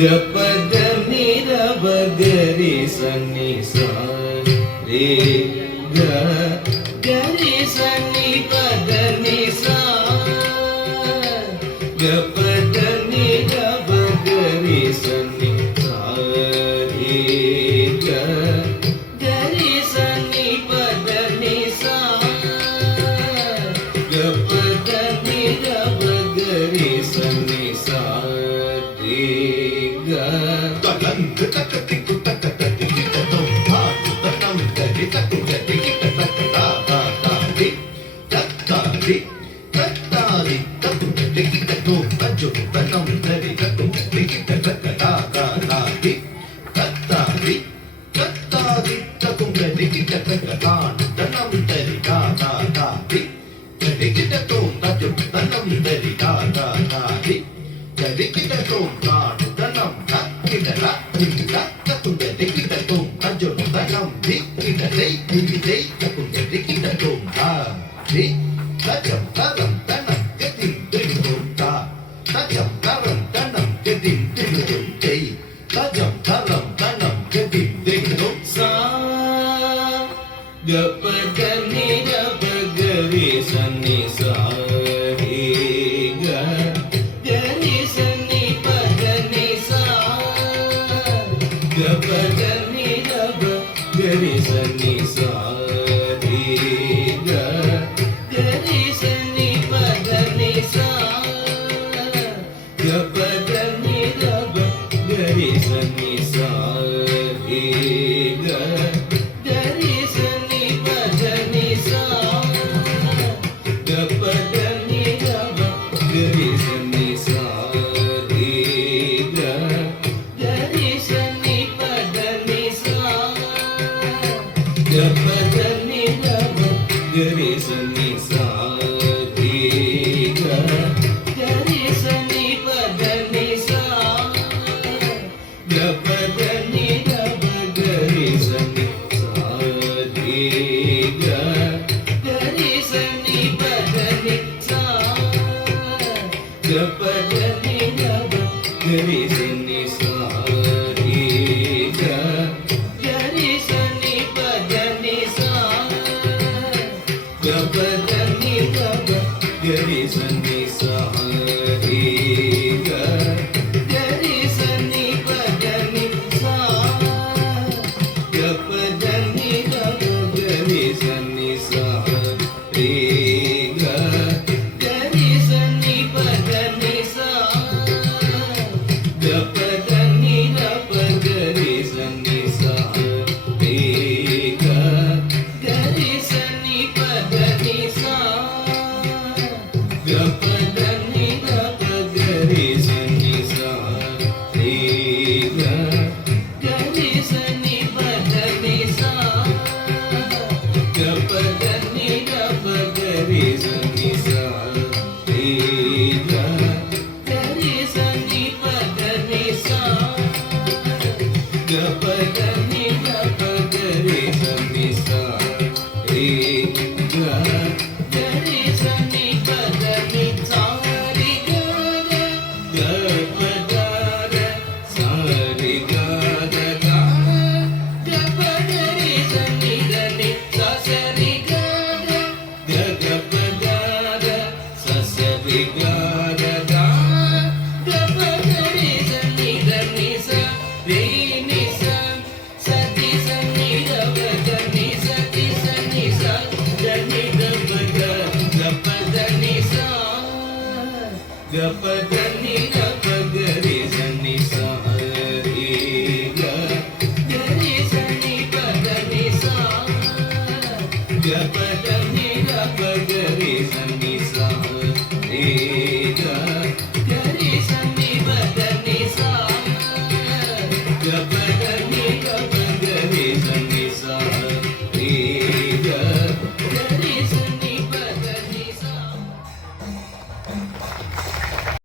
ಗಪದ ನಿರವ ಗರಿ ಸನ್ನಿ ಸ ರೇ ಗ ಗರಿ ಸನ್ನಿ ಪದ ನಿ ಸ ಗಪದ ನಿರವ ಗರಿ ಸನ್ನಿ ಸ ರೇ ಗ ಗರಿ ಸನ್ನಿ ಪದ ನಿ ಸ ಗಪದ ನಿರವ ಗರಿ ಸನ್ನಿ ಸ ರೇ ತಲಂಗ ತಕತಿಕು ತಕತತಿ ಕಿಟತೋ ಹಾಡು ತನಂಗ ಕಿಟಕು ಗತಿ ಕಿಟತಕ ತಾತಾರಿ ತತ್ತಾರಿ ತತ್ತಾರಿ ತತು ಗತಿ ಕಿಟತೋ ಅಜ್ಜು ತನಂಗರಿ ತತು ಗತಿ ಕಿಟತಕ ತಾತಾರಿ ತತ್ತಾರಿ ತತ್ತಾರಿ ತತು ಗತಿ ಕಿಟತಕ ತಾನು ತನಂಗರಿ ತಾತಾರಿ ಗತಿ ಕಿಟತೋ ಅಜ್ಜು ತನಂಗರಿ ತಾತಾರಿ ಗತಿ ಕಿಟತೋ ತಾನು ತನಂ ಕಿಟರ ಕಿಟ ತತುಂಗರಿ ಕಿಟತೋ ಅಜ್ಜು ತನಂ ಕಿಟರೈ ಕಿಟೈ ತತುಂಗರಿ ಕಿಟತೋ ರಿ ತಜಂ ತರಂ ತನಂ ಗತಿ ತ್ರಿಗುತೋ ತಾ ತಜಂ ತರಂ ತನಂ ಗತಿ ತ್ರಿಗುತೋ ಜೈ ತಜಂ ತರಂ ತನಂ ಗತಿ ತ್ರಿಗುತೋ ಸ ಗಪದ ನಿರವ ಗರಿ ಸನ್ನಿ ಸ ರೇ ಗ ಗರಿ ಸನ್ನಿ ಪದ ನಿ ಸ ಗಪದ ನಿರವ ಗರಿ ಸನ್ನಿ ಸ ರೇ ಗ ಗರಿ ಸನ್ನಿ ಪದ ನಿ ಸ ಗಪದ ನಿರವ ಗರಿ ಸನ್ನಿ ಸ ರೇ ಗ ಗರಿ ಸನ್ನಿ ಪದ ನಿ ಸ ಗಪದ ನಿರವ ಗರಿ ಸನ್ನಿ ಸ ರೇ ಗ ಗರಿ ಸನ್ನಿ ಪದ ನಿ ಸ ಗಪದ ನಿರವ ಗರಿ ಸನ್ನಿ ಸ ರೇ ಗ ಗರಿ ಸನ್ನಿ ಪದ ನಿ ಸ ಗಪದ ನಿರವ ಗರಿ ಸನ್ನಿ ಸ ರೇ ಗ ಗರಿ ಸನ್ನಿ ಪದ ನಿ ಸ ಗಪದ ನಿರವ ಗರಿ ಸನ್ನಿ ಸ ರೇ ಗ ಗರಿ ಸನ್ನಿ ಪದ ನಿ ಸ ಗಪದ ನಿರವ ಗರಿ ಸನ್ನಿ ಸ ರೇ ಗ ಗರಿ ಸನ್ನಿ ಪದ ನಿ ಸ ಗಪದ ನಿರವ ಗರಿ ಸನ್ನಿ ಸ ರೇ ಗ ಗರಿ ಸನ್ನಿ ಪದ ನಿ ಸ ಗಪದ ನಿರವ ಗರಿ ಸನ್ನಿ ಸ ರೇ ಗ ಗರಿ ಸನ್ನಿ ಪದ ನಿ ಸ ಗಪದ ನಿರವ ಗರಿ ಸನ್ನಿ ಸ ರೇ ಗ ಗರಿ ಸನ್ನಿ ಪದ ನಿ ಸ ಗಪದ ನಿರವ ಗರಿ ಸನ್ನಿ ಸ ರೇ ಗ ಗರಿ ಸನ್ನಿ ಪದ ನಿ ಸ ಗಪದ ನಿರವ ಗರಿ ಸನ್ನಿ ಸ ರೇ ಗ ಗರಿ ಸನ್ನಿ ಪದ ನಿ ಸ ರಿ ಗ ಗಪದ ಸ ರಿ ಗ ಗ ಗಪದ ರಿ ಸನ್ನಿ ಗ ನಿ ಸ ಸ ರಿ ಗ ಗ ಗಪದ ಸ ಸ ರಿ ಗ ಗ ಗಪದ ರಿ ಸನ್ನಿ ಗ ನಿ ಸ ರೇ ನಿ ಸ ಸತಿ ಸನ್ನಿ ಗ ಗ ನಿ ಸತಿ ಸನ್ನಿ ಸ ಗ ನಿ ಗ ಗ ಗಪದ ನಿ ಸ ಗಪದ